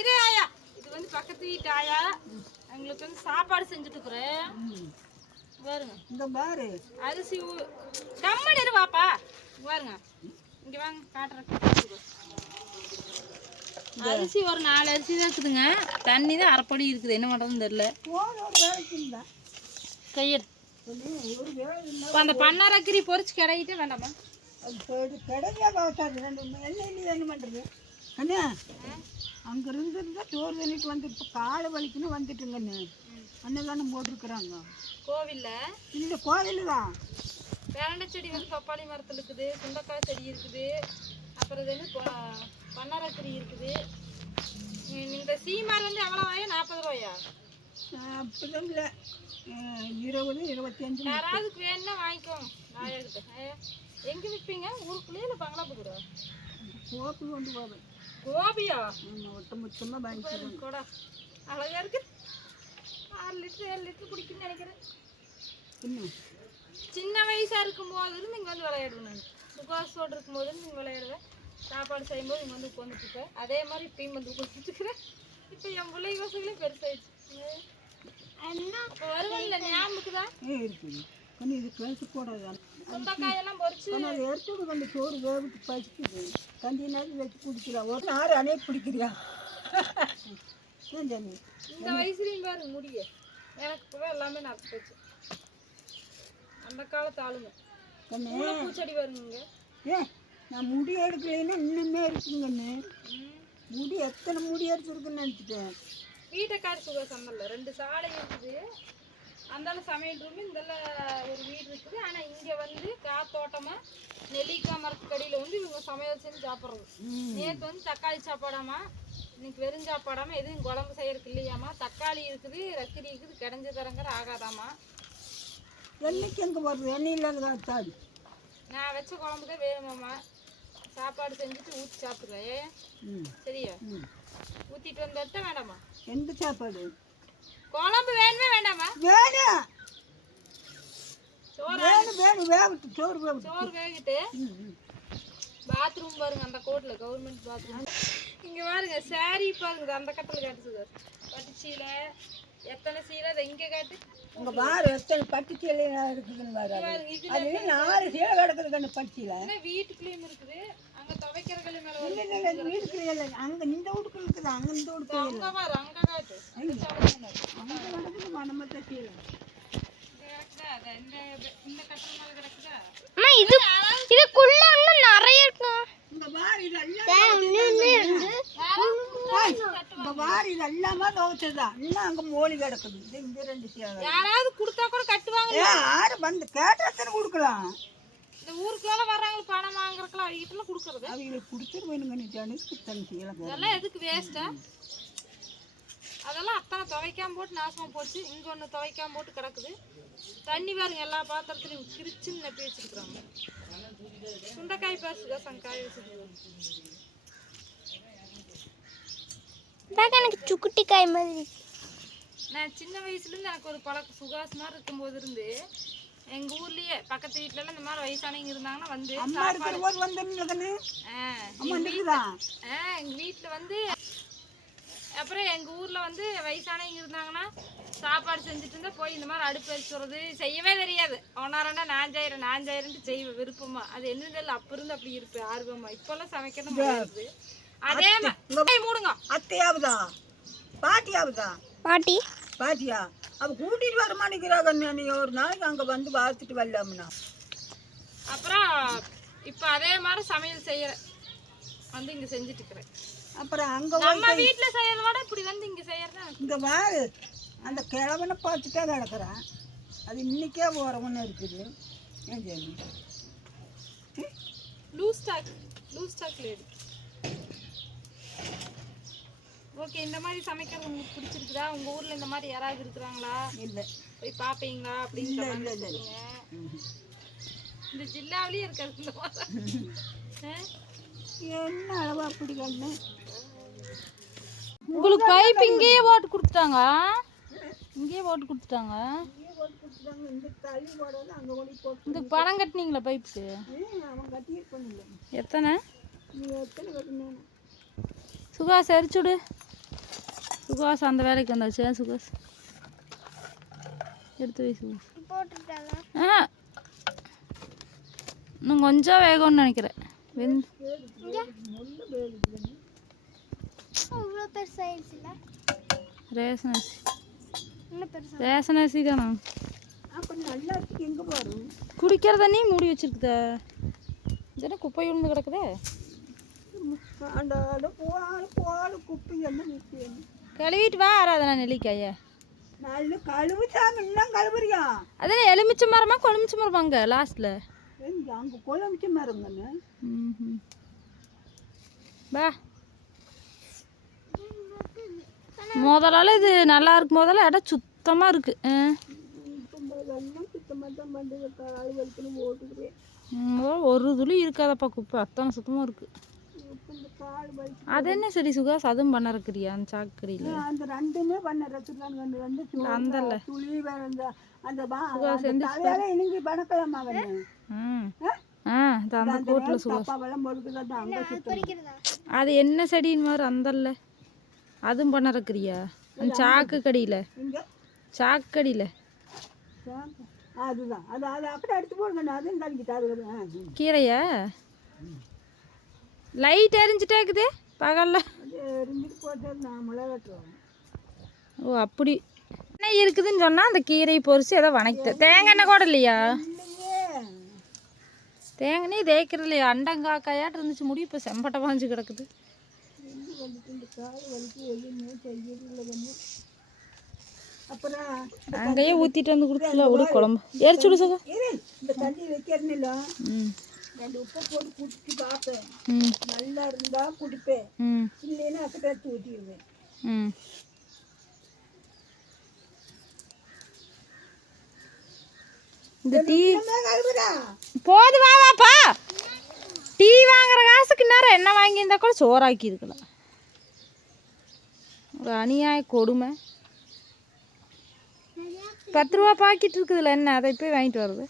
இரு ஆயா. இது வந்து பக்கத்து வீட்டு ஆயா. எங்களுக்கு வந்து சாப்பாடு செஞ்சுட்டு இருக்கிறேன். பாருங்க. இந்த பாரு. அரிசி கம்மன் இரு பாப்பா. இங்க பாருங்க. இங்க வாங்க காட்டுறேன் அரிசி ஒரு நாலு அரிசி தான் இருக்குதுங்க. தண்ணி தான் அரைப்படி இருக்குது. என்ன பண்ணுறதுன்னு தெரியல. கையெடு. அந்த பன்னாரக்கறி பொரிச்சு கிடைக்கிட்டே வேண்டாமா? கிடைக்காத அவசாது ரெண்டு என்ன இல்லை என்ன பண்ணுறது அண்ணா அங்கே இருந்திருந்தா சோறு தண்ணிட்டு வந்து இப்போ காலை வலிக்குன்னு வந்துட்டுங்கண்ணு அன்னதானம் போட்டிருக்குறாங்க. கோவிலில்? இல்லை கோவில் தான் வேலண்டை செடி வந்து பப்பாளி மரத்தில் இருக்குது சுண்டக்காய் செடி இருக்குது. அப்புறம் இது பன்னாரக்கறி இருக்குது. இந்த சீமார் வந்து எவ்வளோ ஆயா? நாற்பது ரூபாயா? அப்படிதான் இல்லை இருபது இருபத்தஞ்சு யாராவது வேணும்னா வாங்கிக்கோங்க. ஆயா எங்கே விற்பீங்க ஊருக்குள்ளேயே இல்லை பங்களாபுக்குறா கோப்பு கொண்டு போவேன். கோபியா? ஒட்ட மொத்தமாக வாங்கிக்கிறோம் கூட. அழகா இருக்கு. ஆறு லிட்டர் ஏழு லிட்டர் குடிக்குன்னு நினைக்கிறேன். இன்னும் சின்ன வயசா இருக்கும்போது இருந்து இங்கே வந்து விளையாடுவேன் நான். சுகாசோடு இருக்கும்போது இருந்து இங்கே விளையாடுவேன். சாப்பாடு செய்யும்போது இங்கே வந்து உட்காந்துட்டு இருப்பேன். அதே மாதிரி இப்பயும் வந்து உட்காந்துட்டு இருக்கிறேன். இப்போ என் பிள்ளை வசதிகளும் பெருசாயிடுச்சு. ஏ இருக்குது கொஞ்சம் இது கழிச்சு கூடாது எடுத்து கொஞ்சம் சோறு வேவிட்டு பசிக்குது. கஞ்சி நேரம் வச்சு குடிக்கிறா. ஒரு நாறு அணைய பிடிக்கிறியா ஜாமி இந்த வயசுலையும் பாருங்க முடிய. எனக்கு இப்போ எல்லாமே நடந்து போச்சு. அந்த காலத்து ஆளுங்க. பூச்செடி வருங்க ஏன் நான் முடி எடுக்கலைன்னா இன்னுமே இருக்குங்கண்ணு ம். முடி எத்தனை முடி எடுத்துருக்குன்னு நினச்சிட்டேன். வீட்டைக்காரி சுகாசம் இல்லை. ரெண்டு சாலை இருக்குது. அந்தால சமையல் ரூம் இந்தால ஒரு வீடு இருக்குது. ஆனால் இங்கே வந்து காத்தோட்டமாக நெல்லிக்காய் மரத்துக்கடியில் வந்து இவங்க சமையல் செஞ்சு சாப்பிட்றது. நேற்று வந்து தக்காளி சாப்பாடாமா இன்னைக்கு வெறும் சாப்பாடாமா எதுவும் குழம்பு செய்யறதுக்கு இல்லையாமா. தக்காளி இருக்குது ரக்கரி இருக்குது கிடைஞ்ச தரங்கிற ஆகாதாமா. என்னைக்கு எங்கே வருது? எண்ணெய் இல்லாத தாடி நான் வச்ச குழம்பு தான் வேணுமாம்மா. சாப்பாடு செஞ்சுட்டு ஊற்றி சாப்பிடுறேன். சரியா? ம் ஊற்றிட்டு வந்துட்டா வேண்டாமா? எந்த சாப்பாடு? குழம்பு வேணுமே வேண்டாமா? வேணும் சோறு வேணும் வேணும் வேகட்டு சோறு வேகட்டு சோறு பாத்ரூம் பாருங்க அந்த கோட்ல கவர்மெண்ட் பாத்ரூம் இங்க பாருங்க சாரி பாருங்க அந்த கட்டல் காட்டுது. பட்டு சீலை எத்தனை சீலை அதை இங்க காட்டு. உங்க பாரு எத்தனை பட்டு சீலை இருக்குதுன்னு பாரு அது. நாலு சீலை கிடக்குது கண்ணு பட்டு சீலை வீட்டுக்குள்ளேயும் இருக்குது. அங்க துவைக்கிற கல்லு மேல அங்கே இந்த வீட்டுக்குள்ள இருக்குது அங்கே இந்த இல்லை அங்க பாரு அங்க காட்டு. அங்கே மனமத்த மேல இது இதுக்குள்ள இன்னும் நிறைய இருக்கும் இந்த பாரு இது எல்லாம் ஏய், இந்த பாரு துவைச்சதா இன்னும் அங்கே மோளி கிடக்குது இது இந்த ரெண்டு யாராவது கொடுத்தா கூட கட்டுவாங்க யாரு வந்து கேட்டாத்தனை கொடுக்கலாம் இந்த ஊருக்குள்ள வர்றாங்க பணம் வாங்குறதுக்குலாம் அவங்ககிட்ட கொடுக்கறது. அவங்களுக்கு கொடுத்துட்டு வேணுங்க நீ ஜனுக்கு. இதெல்லாம் எதுக்கு வேஸ்டா அதெல்லாம் அத்தனை துவைக்காம போட்டு நாசமா போச்சு. இங்க ஒண்ணு துவைக்காம போட்டு கிடக்குது. தண்ணி பாருங்க எல்லா பாத்திரத்துலயும் கிரிச்சுன்னு நப்பி வச்சிருக்காங்க சுண்டைக்காய் பாருங்க சங்காய் வச்சிருக்காங்க எனக்கு சுக்குட்டி காய் மாதிரி. நான் சின்ன வயசுல இருந்து எனக்கு ஒரு பழக்கம் சுகாஸ் மாதிரி இருக்கும்போது இருந்து எங்க ஊர்லயே பக்கத்து வீட்ல எல்லாம் இந்த மாதிரி வயசானவங்க இருந்தாங்கன்னா வந்து அம்மா இருக்கிற போது அம்மா எங்க வீட்ல வந்து அப்புறம் எங்க ஊர்ல வந்து வயசானவங்க இருந்தாங்கன்னா சாப்பாடு செஞ்சுட்டு இருந்தா போய் இந்த மாதிரி அடுப்பு வச்சுறது செய்யவே தெரியாது. ஒன்னா ரெண்டா நான் செய்யறேன் நான் செய்யறேன்ட்டு செய்வேன் விருப்பமா. அது என்ன தெரியல அப்ப இருந்து அப்படி இருப்பேன் ஆர்வமா. இப்பெல்லாம் சமைக்கணும் முடியாது அதே மாதிரி மூடுங்க. அத்தையாவதா? பாட்டியாவதா? பாட்டி. பாட்டியா? அவ கூட்டிட்டு வர மாட்டேங்கிறாங்க நீ ஒரு நாளைக்கு அங்க வந்து பார்த்துட்டு வரலாம்னா. அப்புறம் இப்போ அதே மாதிரி சமையல் செய்யறேன் வந்து இங்க செஞ்சுட்டு இருக்கிறேன் அப்புறம் அங்க நம்ம வீட்ல செய்யறத விட இப்படி வந்து இங்க செய்யறது? எனக்கு இங்க பாரு அந்த கிழவனை பார்த்துட்டே கிடக்குறான். அது இன்னைக்கே போறவன்னு இருக்குது. ஏன் செய்யணும் loose stock loose stock lady okay இந்த மாதிரி சமைக்கிறது உங்களுக்கு பிடிச்சிருக்குதா? உங்க ஊர்ல இந்த மாதிரி யாராவது இருக்கிறாங்களா? இல்லை. போய் பாப்பீங்களா? அப்படின்னு இல்ல, comment இல்ல, இல்ல. இந்த ஜில்லாவிலேயே இந்த ஆ? என்ன அளவா கண்ணு உங்களுக்கு பைப் இங்கேயே போட்டு கொடுத்துட்டாங்க. இங்கேயே போட்டு கொடுத்துட்டாங்க. இந்த பணம் கட்டினீங்களா பைப்புக்கு எத்தனை? எத்தனை சுகாஸ் எரிச்சுடு சுகாஸ் அந்த வேலைக்கு வந்தாச்சு. சுகாஸ் எடுத்து வை சுகாஸ் ஆ. இன்னும் கொஞ்சம் வேகம்னு நினைக்கிறேன். வெந் இவ்வளோ பெருசாயிடுச்சுல ரேஷன் அரிசி. ரேஷன் அரிசி தானா? குடிக்கிற தண்ணி மூடி வச்சிருக்குதா. இதென்ன குப்பை விழுந்து கிடக்குதே? கழுவிட்டு வா ஆராதனா நெல்லிக்காய. நல்ல கழுவு சாமி இன்னும் கழுவுறியா? அதே எலுமிச்சை மரமா கொழுமிச்சை மரமா அங்கே ம் வா. முதலால இது நல்லா இருக்கும் முதல்ல இடம் சுத்தமாக இருக்கு. ஒரு துளி இருக்காதப்பா குப்பை. அத்தனை சுத்தமாக இருக்கு இப்போ இந்த கால் வலி அது என்ன சரி சுகாஸ் அதுவும் பண்ண இருக்கிறியா அந்த சாக்கடியில்? அந்த ரெண்டுமே பண்ண ரசிக்கலாம் அந்த ரெண்டு அந்தல்ல. துளி அந்த பா- சுகாஸ் அந்த தலையால இணுங்கி பணக்கலாமா அந்த கோட்டில் சுகாஸ் அது என்ன செடின்னு மாதிரி அந்தல்ல அதுவும் பண்ண இருக்கிறியா அந்த சாக்கு கடியில். சாக்கடியில் அதுதான். அது அது அப்படியே எடுத்து போடுங்க. கீரையா? லைட் எரிஞ்சிட்டே இருக்குது. பகல்ல. நான் ஓ அப்படி. என்ன இருக்குதுன்னு சொன்னால் அந்த கீரையை பொரிச்சு ஏதோ வணக்கிட்டு. தேங்காய் எண்ணெய் கூட இல்லையா? தேங்காய் தேய்க்கிறது இல்லையா? அண்டங்காக்காயாட்டு இருந்துச்சு. முடி இப்போ செம்பட்டை பாஞ்சு கிடக்குது. அங்கேயே ஊற்றிட்டு வந்து கொடுத்துல விடு குழம்பு. எரிச்சு விடு இந்த தண்ணி வைக்கிறனில்ல ம். ரெண்டு உப்பை போட்டு குடிச்சு பார்ப்பேன். நல்லா இருந்தா குடிப்பேன். இல்லைன்னா அக்கத்தை எடுத்து ஊற்றிடுவேன் இந்த டீ போது வா வாப்பா டீ வாங்குற காசுக்கு நேரம் என்ன வாங்கியிருந்தா கூட சோறாக்கி இருக்கலாம் ஒரு அநியாய கொடுமை. பத்து ரூபா பாக்கெட் இருக்குதுல்ல என்ன? அதை போய் வாங்கிட்டு வருது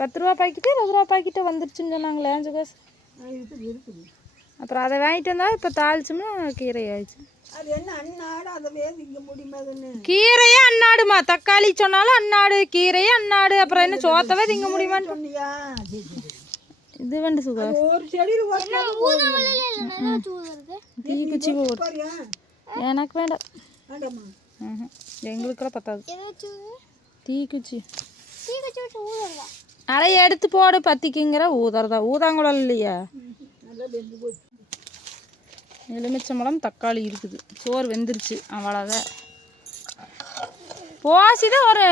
பத்து ரூபா பாக்கெட்டு இருபது ரூபா பாக்கெட்டு வந்துருச்சுன்னு சொன்னாங்களே இருக்குது அப்புறம் அதை வாங்கிட்டு வந்தா இப்போ தாளிச்சோம்னா கீரை ஆயிடுச்சு. அது என்ன அண்ணாடு அதை வேதிக்க முடியுமாதுன்னு கீரையே அன்னாடுமா. தக்காளி சொன்னாலும் அன்னாடு கீரையே அன்னாடு. அப்புறம் என்ன சோத்தவே திங்க முடியுமான்னு சொன்னியா. இது வேண்டு சுகா. ஒரு செடியில் தீ குச்சி எனக்கு வேண்டாம். எங்களுக்கெல்லாம் பத்தாது. எதை வச்சு எடுத்து போடு பத்திக்குங்கிற ஊதறதா ஊதாங்குழல் இல்லையா. எலுமிச்சம்பழம் தக்காளி இருக்குது. சோறு வெந்துருச்சு அவ்வளோதான். போசி தான் ஒரு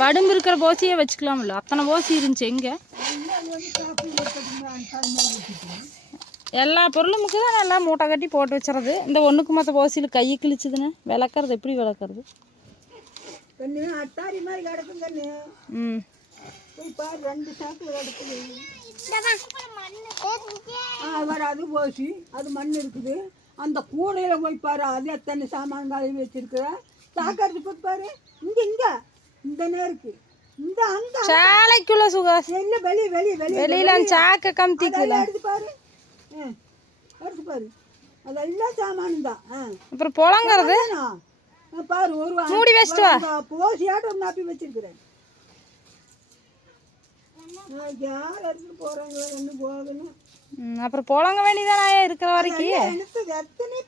வடும்பு இருக்கிற போசியே வச்சுக்கலாம்ல. அத்தனை போசி இருந்துச்சு எங்கே? எல்லா பொருளுமுக்கு தான் நல்லா மூட்டை கட்டி போட்டு வச்சுறது. இந்த ஒன்றுக்கு மற்ற போசியில் கையை கிழிச்சுதுன்னு விளக்குறது எப்படி விளக்குறது? கண்ணு அட்டாரி மாதிரி கிடக்கும் கண்ணு. ம். போய் பாரு ரெண்டு சாக்கு கிடக்குது. மண்ணு ஆ வர அது போச்சு. அது மண் இருக்குது. அந்த கூடையில் போய் பாரு அது எத்தனை சாமான் கழுவி வச்சிருக்கிற. சாக்கடிச்சு போய் பாரு. இங்க இங்க. இந்த நேருக்கு இந்த அங்க சாலைக்குள்ள சுகாஸ் இல்ல வெளிய வெளிய வெளிய வெளியில சாக்கை கமுத்திக்குல அதெல்லாம் எடுத்து பாரு. எடுத்து பாரு. அதெல்லாம் சாமான் தான் ஆ. அப்புறம் புழங்குறது பாரு ஒரு மூடி வச்சிட்டு வா. போசியாட்டம் நாப்பி வச்சிருக்கிறேன். யார் எடுத்துட்டு போறாங்களோ என்ன போகணும் அப்புறம் புழங்க வேண்டியதானே இருக்கிற வரைக்கும்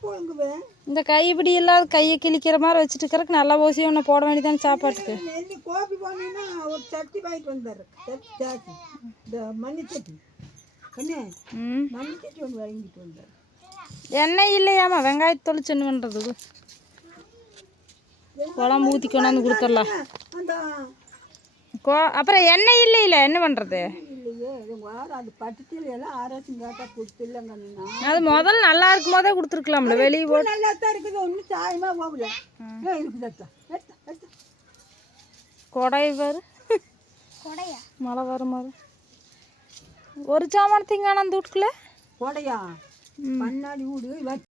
பொழுங்குவேன்? இந்த கைப்பிடி இல்லாத கையை கிழிக்கிற மாதிரி வச்சுட்டு இருக்கிறதுக்கு நல்லா போசி ஒன்று போட வேண்டியதானே சாப்பாட்டுக்கு? கோபி போனீங்கன்னா ஒரு சட்டி வாங்கிட்டு வந்தாரு. சட்டி இந்த மண்ணு சட்டி. கண்ணே ம். மண்ணு சட்டி ஒன்று வாங்கிட்டு வந்தார். எண்ணெய் இல்லையாம்மா வெங்காயத்தை தொளிச்சு என்ன பண்ணுறது குழம்பு ஊற்றி கொண்டாந்து கொடுத்துடலாம். கோ அப்புறம் எண்ணெய் இல்லை இல்லை என்ன பண்ணுறது இல்லையே இது வார அது முதல்ல நல்லா இருக்கும் போதே கொடுத்துருக்கலாம்ல வெளியே போ நல்லா தான் இருக்குது ஒன்றும் சாயமாக போகல. கொடை பாரு கொடையா? மழை வர மாதிரி. ஒரு சாமான திங்கான அந்த வீட்டுக்குள்ள? கொடையா? கண்ணாடி வீடு